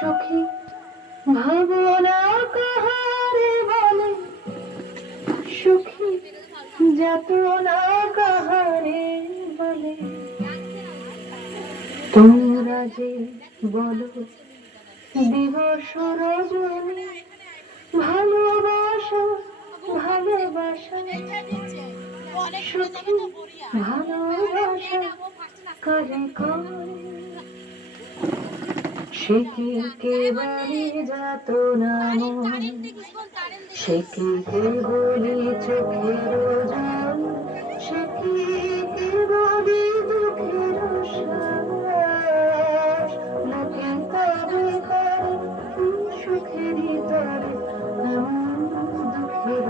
সখী ভাবনা কাহারে বলে, সুখী যাতনা কাহারে বলে, তোমরা যে বলো দিবস রজনী, ভালোবাসা ভালোবাসা, সখী ভালোবাসা কারে কয়, সে কি কেবলি যাতনা ময়, সে কি কেবলি চোখের জল, সে কি কেবলি দুঃখের শ্বাস, নাকি তবে করে সুখেরই তরে এমন দুঃখের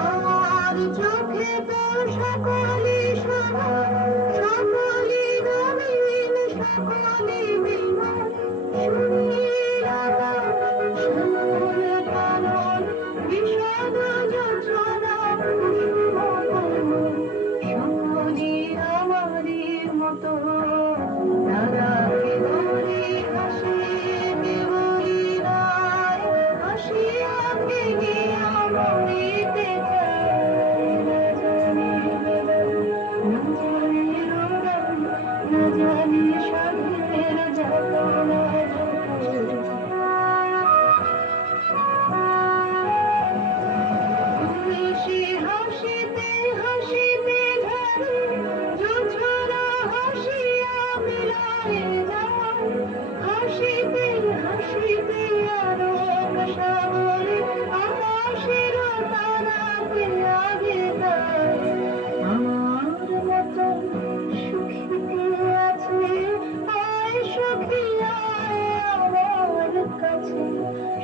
আমার চোখে তো সকলি সভা, সকলি নবীন, সকলি বিমল, শুনিয়া শ্যামল কানন বিষাদ যোজনা কুসুম কর্ণ, সকলি আমারই মতো, তারা কেবলি হাসে কেবলি রায়, হাসিয়া ভেঙিয়া মরিতে চায়, না জানি না জানি রোদন, না জানি সাধের যাতনা যত, হাসি হাসিতে হাসিতে ঝরে জোছনা হাসিয়া মিলায়ে যায়, হাসিতে হাসিতে আলোক সাগরে আকাশের তারাকে আগে দেয়, আমার মতো সুখী কে আছে, আয় সখী আয় আমার কাছে,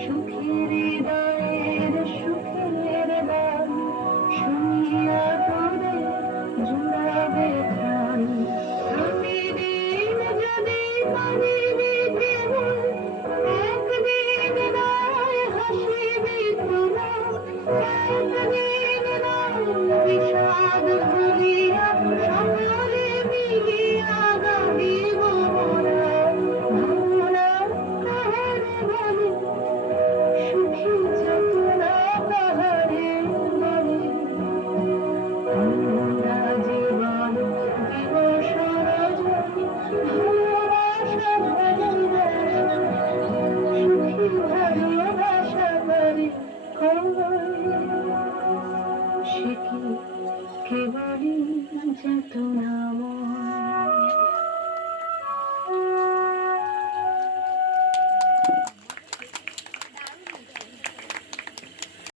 সুখী হৃদয়ের সুখের গান শুনিয়া তোরে জুড়াবে প্রাণ, প্রতিদিন যদি কাঁদিবি কেবল, একদিন নয় হাসিবি তোরা, একদিন নয় বিষাদ ভুলিয়া সকলে মিলিয়া গাহিব মোরা, ভাবনা কাহারে বলে, সুখী যাতনা কাহারে বলে, তোমরা যে বলো দিবস রজনী, ভালোবাসা ভালোবাসা, সুখী ভালোবাসা করে কয়, সে কি কেবলি যাতনা।